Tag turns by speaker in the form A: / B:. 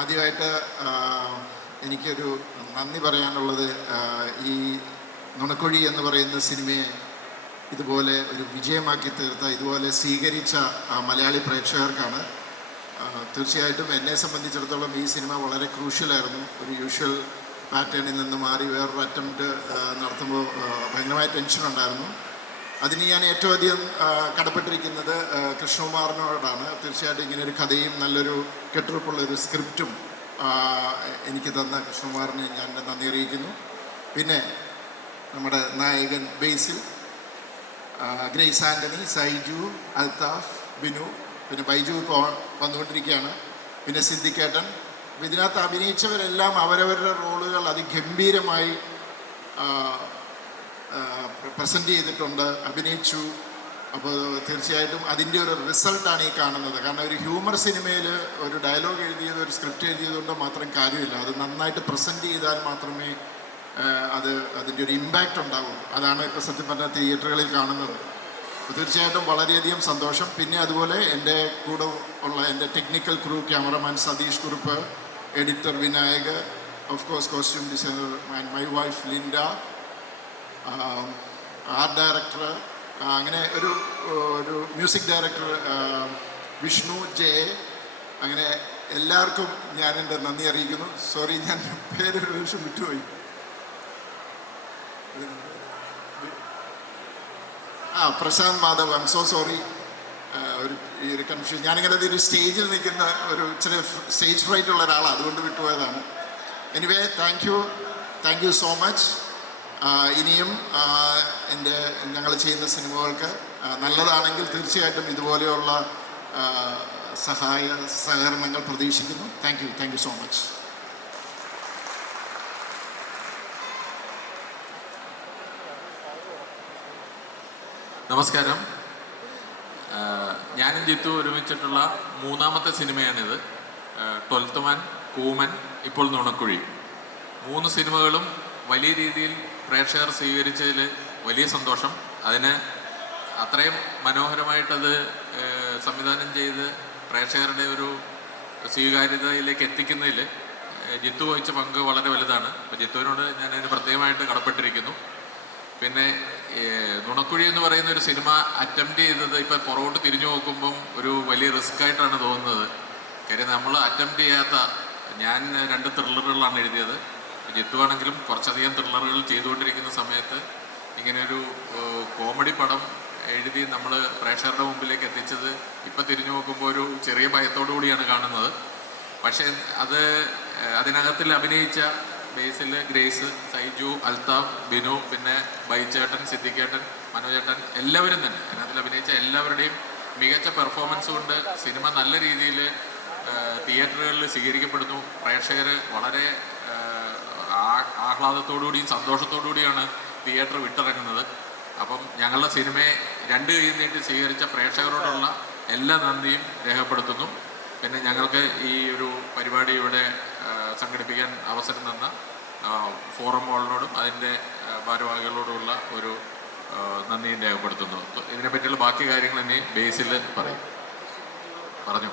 A: ആദ്യമായിട്ട് എനിക്കൊരു നന്ദി പറയാനുള്ളത് ഈ നുണക്കുഴി എന്ന് പറയുന്ന സിനിമയെ ഇതുപോലെ ഒരു വിജയമാക്കി തീർത്ത ഇതുപോലെ സ്വീകരിച്ച മലയാളി പ്രേക്ഷകർക്കാണ്. തീർച്ചയായിട്ടും എന്നെ സംബന്ധിച്ചിടത്തോളം ഈ സിനിമ വളരെ ക്രൂഷ്യലായിരുന്നു. ഒരു യൂഷ്വൽ പാറ്റേണിൽ നിന്ന് മാറി വേറൊരു അറ്റംപ്റ്റ് നടത്തുമ്പോൾ ഭയങ്കരമായ ടെൻഷൻ ഉണ്ടായിരുന്നു. അതിന് ഞാൻ ഏറ്റവും അധികം കടപ്പെട്ടിരിക്കുന്നത് കൃഷ്ണകുമാറിനോടാണ്. തീർച്ചയായിട്ടും ഇങ്ങനെ ഒരു കഥയും നല്ലൊരു കെട്ടുറപ്പുള്ള ഒരു സ്ക്രിപ്റ്റും എനിക്ക് തന്ന കൃഷ്ണകുമാറിനെ ഞാൻ നന്ദി അറിയിക്കുന്നു. പിന്നെ നമ്മുടെ നായകൻ ബേസിൽ ഗ്രേസ് ആന്റണി സൈജു അൽതാഫ് ബിനു പിന്നെ ബൈജു ഇപ്പോൾ വന്നുകൊണ്ടിരിക്കുകയാണ്. പിന്നെ സിദ്ധിക്കേട്ടൻ. ഇതിനകത്ത് അഭിനയിച്ചവരെല്ലാം അവരവരുടെ റോളുകൾ അതിഗംഭീരമായി പ്രസന്റ് ചെയ്തിട്ടുണ്ട് അഭിനയിച്ചു. അപ്പോൾ തീർച്ചയായിട്ടും അതിന്റെ ഒരു റിസൾട്ടാണ് ഈ കാണുന്നത്. കാരണം ഒരു ഹ്യൂമർ സിനിമയിൽ ഒരു ഡയലോഗ് എഴുതിയത് ഒരു സ്ക്രിപ്റ്റ് എഴുതിയതുകൊണ്ട് മാത്രം കാര്യമില്ല. അത് നന്നായിട്ട് പ്രസന്റ് ചെയ്താൽ മാത്രമേ അത് അതിന്റെ ഒരു ഇമ്പാക്റ്റ് ഉണ്ടാകും അതാണ് ഇപ്പോൾ സത്യം പറഞ്ഞ തിയേറ്ററുകളിൽ കാണുന്നത്. തീർച്ചയായിട്ടും വളരെയധികം സന്തോഷം. പിന്നെ അതുപോലെ എന്റെ കൂടെ ഉള്ള എന്റെ technical crew cameraman Satheesh Kurup editor Vinayak of course costume designer and my wife Linda art director അങ്ങനെ ഒരു ഒരു മ്യൂസിക് ഡയറക്ടർ വിഷ്ണു ജെ അങ്ങനെ എല്ലാവർക്കും ഞാൻ എന്റെ നന്ദി അറിയിക്കുന്നു. സോറി ഞാൻ പേരൊരു നിമിഷം വിട്ടുപോയി. ആ Prashanth Madhav I'm so sorry ഒരു ഈ ഒരു കൺഫ്യൂഷൻ ഞാനിങ്ങനെ ഒരു സ്റ്റേജിൽ നിൽക്കുന്ന ഒരു ചെറിയ സ്റ്റേജ് ഫ്രൈറ്റ് ഉള്ള ഒരാളാണ് അതുകൊണ്ട് വിട്ടുപോയതാണ്. Anyway thank you thank you so much ഇനിയും എന്റെ ഞങ്ങൾ ചെയ്യുന്ന സിനിമകൾക്ക് നല്ലതാണെങ്കിൽ തീർച്ചയായിട്ടും ഇതുപോലെയുള്ള സഹായ സഹകരണങ്ങൾ പ്രതീക്ഷിക്കുന്നു. Thank you thank you so much
B: നമസ്കാരം. ഞാനും ജിത്തു ഒരുമിച്ചിട്ടുള്ള മൂന്നാമത്തെ സിനിമയാണിത്. ട്വൽത്ത് മാൻ കൂമൻ ഇപ്പോൾ നുണക്കുഴി. മൂന്ന് സിനിമകളും വലിയ രീതിയിൽ പ്രേക്ഷകർ സ്വീകരിച്ചതിൽ വലിയ സന്തോഷം. അതിന് അത്രയും മനോഹരമായിട്ടത് സംവിധാനം ചെയ്ത് പ്രേക്ഷകരുടെ ഒരു സ്വീകാര്യതയിലേക്ക് എത്തിക്കുന്നതിൽ ജിത്തു വഹിച്ച പങ്ക് വളരെ വലുതാണ്. അപ്പോൾ ജിത്തുവിനോട് ഞാൻ അതിന് പ്രത്യേകമായിട്ട് കടപ്പെട്ടിരിക്കുന്നു. പിന്നെ നുണക്കുഴി എന്ന് പറയുന്ന ഒരു സിനിമ അറ്റംപ്റ്റ് ചെയ്തത് ഇപ്പം പുറകോട്ട് തിരിഞ്ഞു നോക്കുമ്പം ഒരു വലിയ റിസ്ക് ആയിട്ടാണ് തോന്നുന്നത്. കാര്യം നമ്മൾ അറ്റംപ്റ്റ് ചെയ്യാത്ത ഞാൻ രണ്ട് ത്രില്ലറുകളാണ് എഴുതിയത്. ജിത്തു കുറച്ചധികം ത്രില്ലറുകൾ ചെയ്തുകൊണ്ടിരിക്കുന്ന സമയത്ത് ഇങ്ങനെയൊരു കോമഡി പടം എഴുതി നമ്മൾ പ്രേക്ഷകരുടെ മുമ്പിലേക്ക് എത്തിച്ചത് ഇപ്പം തിരിഞ്ഞു നോക്കുമ്പോൾ ഒരു ചെറിയ ഭയത്തോടു കൂടിയാണ് കാണുന്നത്. പക്ഷേ അത് അതിനകത്തിൽ അഭിനയിച്ച ബേസിൽ ഗ്രേസ് സൈജു അൽതാഫ് ബിനു പിന്നെ ബൈച്ചേട്ടൻ സിദ്ദിഖേട്ടൻ മനോജേട്ടൻ എല്ലാവരും തന്നെ. അതിനകത്തിൽ അഭിനയിച്ച എല്ലാവരുടെയും മികച്ച പെർഫോമൻസ് കൊണ്ട് സിനിമ നല്ല രീതിയിൽ തിയേറ്ററുകളിൽ സ്വീകരിക്കപ്പെടുന്നു. പ്രേക്ഷകർ വളരെ ആഹ്ലാദത്തോടുകൂടിയും സന്തോഷത്തോടുകൂടിയാണ് തിയേറ്റർ വിട്ടിറങ്ങുന്നത്. അപ്പം ഞങ്ങളുടെ സിനിമയെ രണ്ട് കൈ നീട്ടി സ്വീകരിച്ച പ്രേക്ഷകരോടുള്ള എല്ലാ നന്ദിയും രേഖപ്പെടുത്തുന്നു. പിന്നെ ഞങ്ങൾക്ക് ഈ ഒരു പരിപാടി ഇവിടെ സംഘടിപ്പിക്കാൻ അവസരം തന്ന ഫോറം ഹോളിനോടും അതിന്റെ ഭാരവാഹികളോടുമുള്ള ഒരു നന്ദിയും രേഖപ്പെടുത്തുന്നു. ഇതിനെപ്പറ്റിയുള്ള ബാക്കി കാര്യങ്ങൾ ഇനി ബേസിൽ പറയും. പറഞ്ഞു.